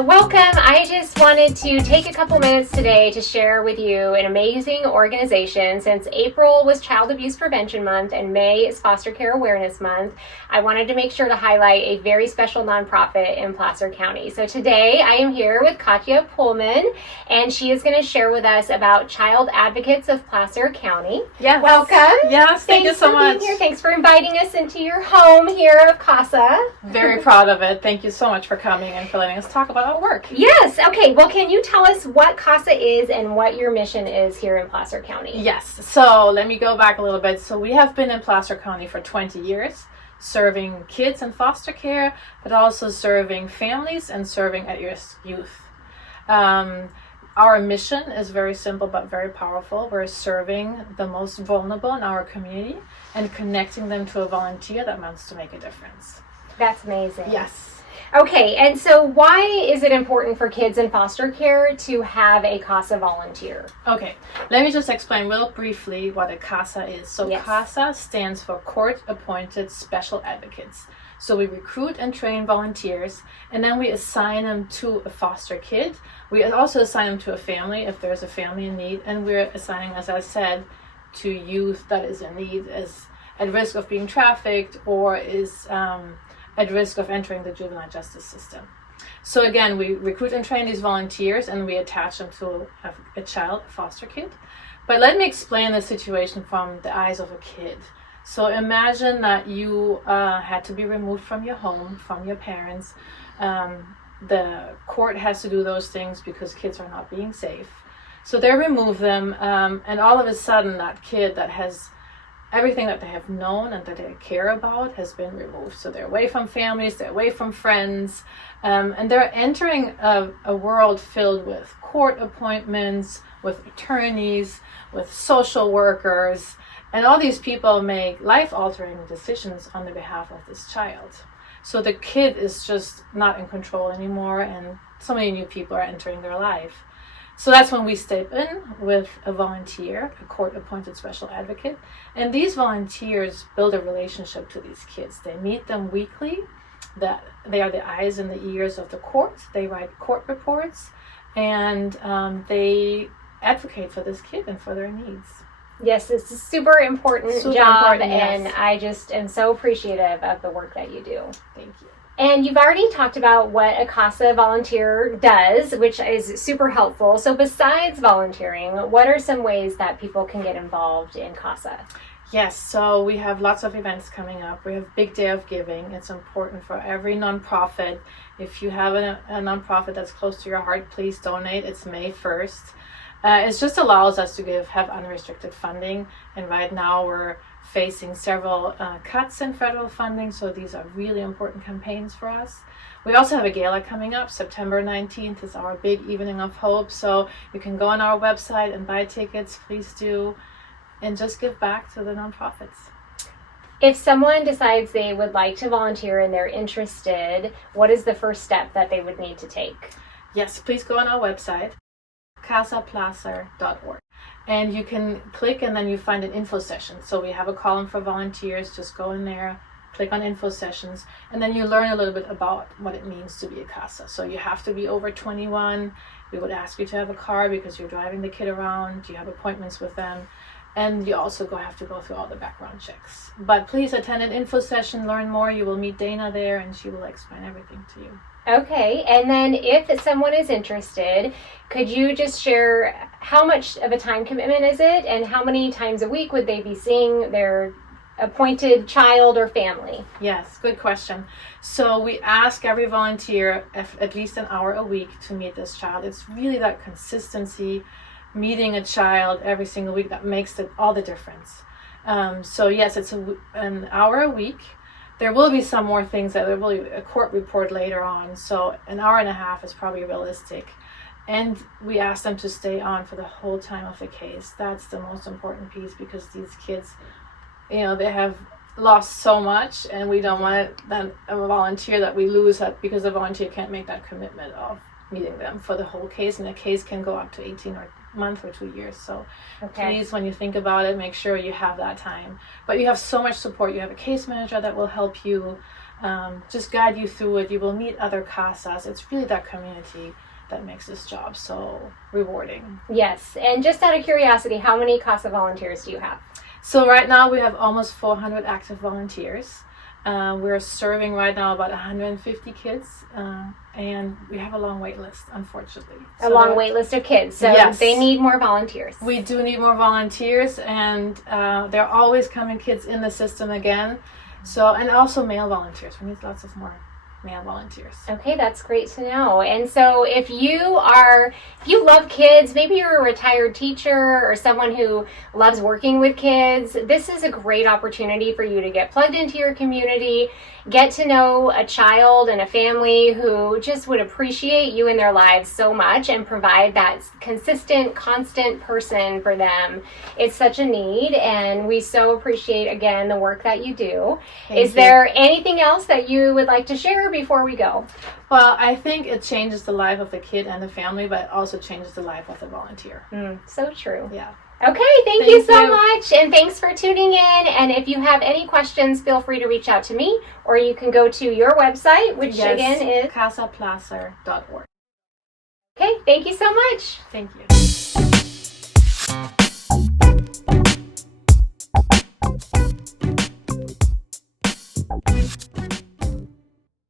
Welcome. I just wanted to take a couple minutes today to share with you an amazing organization. Since April was Child Abuse Prevention Month and May is Foster Care Awareness Month, I wanted to make sure to highlight a very special nonprofit in Placer County. So today I am here with Katya Pullman, and she is going to share with us about Child Advocates of Placer County. Yes. Welcome. Yes, thank you so much. Here. Thanks for inviting us into your home here of CASA. Very proud of it. Thank you so much for coming and for letting us talk about our work. Yes. Okay. Well, can you tell us what CASA is and what your mission is here in Placer County? Yes. So let me go back a little bit. So we have been in Placer County for 20 years, serving kids in foster care, but also serving families and serving at-risk youth. Our mission is very simple but very powerful. We're serving the most vulnerable in our community and connecting them to a volunteer that wants to make a difference. That's amazing. Yes. Okay, and so why is it important for kids in foster care to have a CASA volunteer? Okay, let me just explain real briefly what a CASA is. So yes. CASA stands for Court Appointed Special Advocates. So we recruit and train volunteers, and then we assign them to a foster kid. We also assign them to a family if there's a family in need, and we're assigning, as I said, to youth that is in need, is at risk of being trafficked, or is at risk of entering the juvenile justice system. So again, we recruit and train these volunteers, and we attach them to a child, a foster kid. But let me explain the situation from the eyes of a kid. So imagine that you had to be removed from your home, from your parents. The court has to do those things because kids are not being safe. So they remove them, and all of a sudden that kid that has everything that they have known and that they care about has been removed. So they're away from families, they're away from friends, and they're entering a world filled with court appointments, with attorneys, with social workers, and all these people make life-altering decisions on the behalf of this child. So the kid is just not in control anymore, and so many new people are entering their life. So that's when we step in with a volunteer, a court-appointed special advocate. And these volunteers build a relationship to these kids. They meet them weekly. They are the eyes and the ears of the court. They write court reports, and they advocate for this kid and for their needs. Yes, it's a super important job, and yes. I just am so appreciative of the work that you do. Thank you. And you've already talked about what a CASA volunteer does, which is super helpful. So besides volunteering, what are some ways that people can get involved in CASA? Yes, so we have lots of events coming up. We have Big Day of Giving. It's important for every nonprofit. If you have a nonprofit that's close to your heart, please donate. It's May 1st. It just allows us to have unrestricted funding. And right now we're facing several cuts in federal funding, so these are really important campaigns for us. We also have a gala coming up. September 19th is our big evening of hope, so you can go on our website and buy tickets. Please do, and just give back to the nonprofits. If someone decides they would like to volunteer and they're interested, what is the first step that they would need to take? Yes, please go on our website, casaplacer.org. And you can click, and then you find an info session. So we have a column for volunteers. Just go in there, click on info sessions, and then you learn a little bit about what it means to be a CASA. So you have to be over 21. We would ask you to have a car because you're driving the kid around. You have appointments with them. And you also have to go through all the background checks. But please attend an info session, learn more. You will meet Dana there, and she will explain everything to you. Okay, and then if someone is interested, could you just share how much of a time commitment is it, and how many times a week would they be seeing their appointed child or family? Yes, good question. So we ask every volunteer at least an hour a week to meet this child. It's really that consistency, meeting a child every single week, that makes all the difference. So yes, it's an hour a week. There will be some more things that there will be a court report later on. So an hour and a half is probably realistic. And we ask them to stay on for the whole time of the case. That's the most important piece, because these kids, they have lost so much, and we don't want a volunteer that we lose because the volunteer can't make that commitment of meeting them for the whole case. And the case can go up to 18 or month or 2 years. So Okay. please, when you think about it, make sure you have that time. But you have so much support. You have a case manager that will help you, just guide you through it. You will meet other CASAs. It's really that community that makes this job so rewarding. Yes. And just out of curiosity, how many CASA volunteers do you have? So right now we have almost 400 active volunteers. We're serving right now about 150 kids, and we have a long wait list, unfortunately. A long wait list of kids, so Yes. they need more volunteers. We do need more volunteers, and there are always coming kids in the system again. So, and also male volunteers. We need lots of more male volunteers. Okay, that's great to know. And so if you love kids, maybe you're a retired teacher or someone who loves working with kids, this is a great opportunity for you to get plugged into your community, get to know a child and a family who just would appreciate you in their lives so much and provide that consistent, constant person for them. It's such a need, and we so appreciate, again, the work that you do. Is there anything else that you would like to share before we go? Well, I think it changes the life of the kid and the family, but it also changes the life of the volunteer. So true. Yeah. Okay, thank you so much, and thanks for tuning in. And if you have any questions, feel free to reach out to me, or you can go to your website, which again is casaplacer.org. Okay, thank you so much. Thank you.